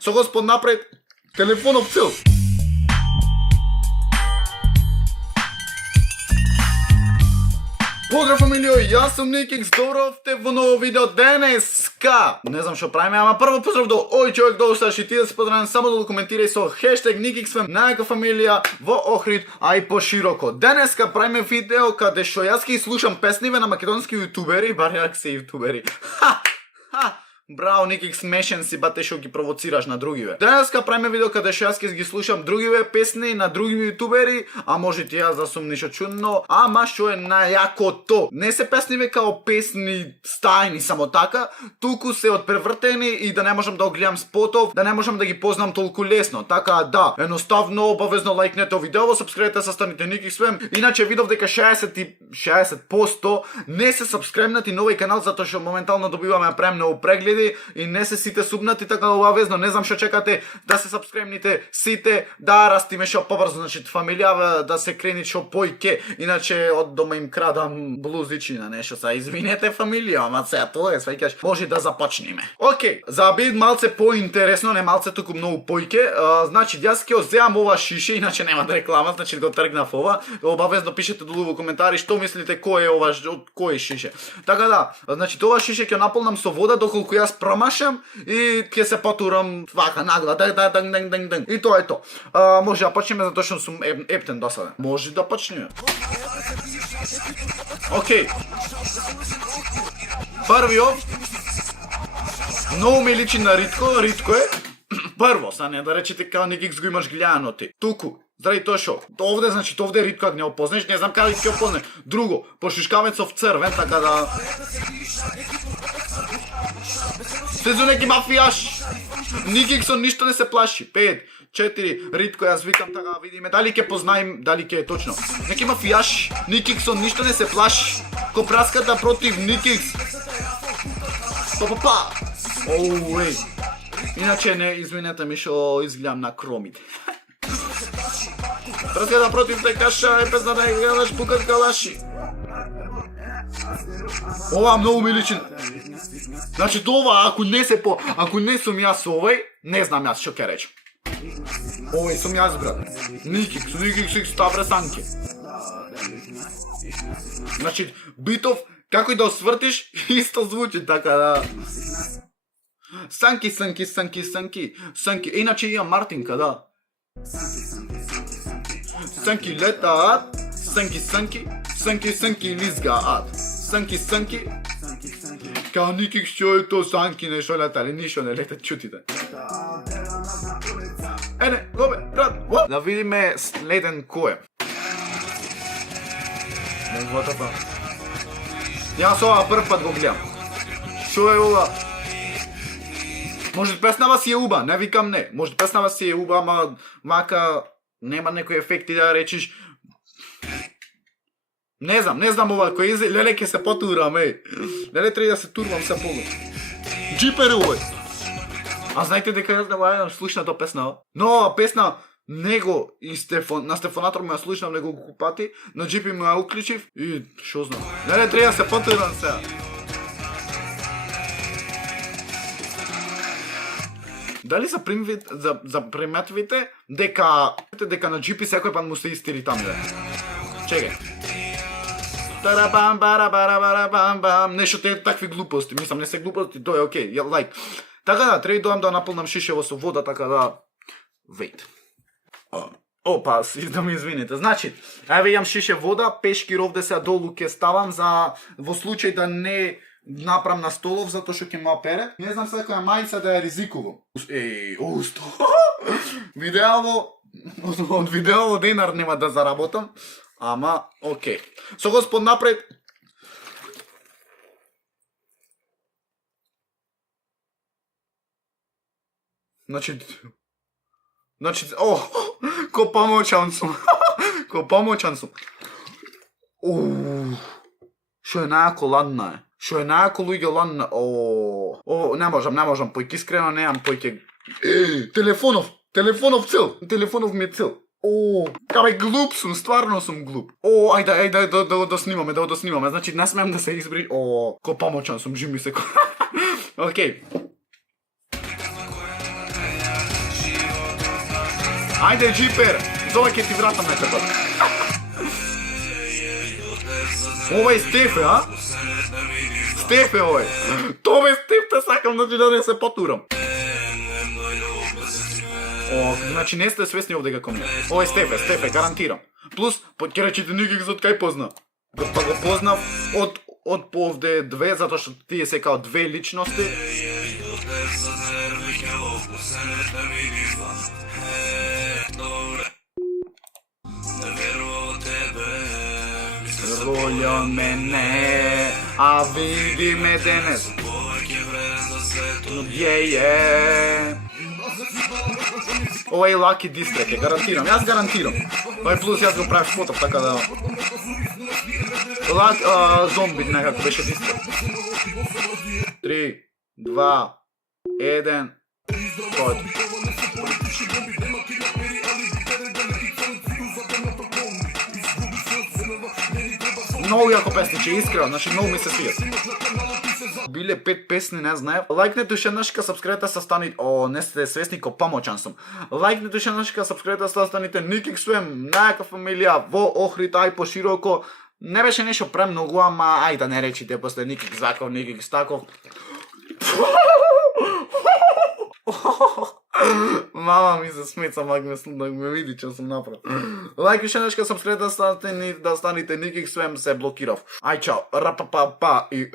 Со Господ напред, телефонов цел. Поздрав, фамилио, јас сум Никикс, добро сте во ново видео денеска. Не знам што правиме, ама прво поздрав до ој човек долу што ти да се поздравам, само да коментирај со хештег Никиксфем, најака фамилија во Охрид, а и пошироко. Денеска правиме видео каде што јас ќе слушам песниве на македонски јутубери, бар јак се јутубери. Браво, Никикс, смешен си, бате што ги провоцираш на другиве. Денеска правиме видео каде што јас ќе ги слушам другиве песни на други јутубери, а може ти јас да сум ништо чудно, ама што е најакото. Не се песниве као песни стајни само така, туку се одпревртени и да не можам да гледам спотов, да не можам да ги познам толку лесно. Така да, едноставно обавезно лајкнете видео, сабскрибете се, станете Никиксфем. Иначе видов дека 60% не се сабскрибнати на овој канал затоа што моментално добиваме премногу прегледи и не се сите субнати, така обавезно, не знам што чекате да се сабскрибните сите, да растиме што побрзо, значи фамилија да се крени што појке, иначе од дома им крадам блузичи на нешто, са извинете фамилија, ама се тоа е, сваќаш, може да започнеме. Океј, за да биде малце поинтересно, не малце туку многу појке, значи јас ќе земам ова шише, иначе нема да реклама, значи го тргнав ова, обавезно пишете долу во коментари што мислите кој е ова, кој шише. Така да, значи тоа шише ќе наполнам со вода доколку јас промашам и ќе се потурам вака нагла, дан. И тоа е тоа. Може да почнеме затоа што сум ептен досада. Може да почнеме. Океј. Првиот многу ми личи на Ритко е. Прво, са не да речете као Никикс го имаш гледано ти. Туку, заради тоа што, овде, значи, овде е Ритко, ако не опознаеш, не знам каде ќе опознаеш. Друго, пошишкавецов црвен, така да... Сезон неки мафијаш. Никиксон ништо не се плаши. 5, 4, Ритко, јас викам така, видиме дали ќе познаем, дали ќе е точно. Неки мафијаш. Никиксон ништо не се плаши. Копраската против Никикс. Па. Оуей. Иначе не, извинете ми што изгледам на кромите. Раската против текаша е песна да гледаш пукат калаши. Ова многу ми личи. Значи тоа, ако не сум јас овој, не знам јас што ќе речем. Овој сум јас, брат. Никикс, ставре санки. Значи, битов, како и да освртиш, исто звучи, така да... Санки. Иначе имам Мартинка, да. Санки летаат, санки лизгаат. Санки. Као Никикс што е тоа санки нешто летали, ништо не летат, чутите. Ене, гобе, брат, да видиме следен кој е. Јас ова прв пат го гледам. Шо е ова? Може песнава си е уба, не викам не. Може песнава си е уба, ама мака нема некои ефекти да речиш. Не знам ова кој изе, леле ќе се потурам, Леле треба да се турвам се полу. Джипер овој. А знаете дека јас не вајам слушна тоа песна? Но песна него и на Стефонатор ме ја слушнав неколку пати, на джипи ме ја уклучив и шо знам. Леле треба да се потурам сега. Дали заприметвите дека на джипи секој пат му се истири таму? Чекај. Нешто те такви глупости, мислам не се глупости, тоа е окей, лайк. Така да, треба доам да наполнам шишево со вода, така да... Wait. Опа, да ми извините. Значи, еве имам шише вода, пешки ровде се долу ќе ставам за во случај да не направам на столов затоа што ќе ме опере. Не знам сега која мајца да ја ризикувам. Усто. Од видеово денар нема да заработам. Ама, окей. Со Господ напред. Значи, ко помоќан сум. Шо е најако ладна е. Шо е најако луѓе ладна. Не можам, појке искрено немам, појке... Телефонов цел. Телефонов ми е цел. Кабе глуп сум, стварно сум глуп. Ајде да снимаме. Значи не смеам да се избри. Ко помоќан сум, жи ми се. Океј. Ајде, джипер, зова ќе ти вратам некако. Ова е Стефе, а? Стефе, овој. Тоа е Стефе, сакам да не се потурам. О, значи не сте свесни овде како мене. Ова е Стефе, гарантирам. Плюс, ќе речете никак за од кај позна. Па го познав од овде две, затоа што тие се као две личности. Верувај мене, а види ме денес. Ова е лаки дистрек, гарантирам, јас гарантирам. Ова плюс јас го правиш фотов, така да... Лак зомби некако беше дистрек. 3, 2, 1... Код. Многу јако песниче, искрено, значи многу ми се свијат. Биле 5 песни, не знаев. Лајкнете уште еднашка, сабскрибете се, станите... О, не сте свесни ко помоćan сум. Лајкнете уште еднашка, сабскрибете се, станите Никик Свем, најака фамилија во Охрид, ај пошироко. Не беше нешто премногу, ама ај да не речите после Никик Заков, Никик Стаков. Мама ми се смеца, мак ме види че сум направил. Лајк уште еднашка, сабскрибете да станите Никик Свем, се блокирав. Ај чао, рапапапа и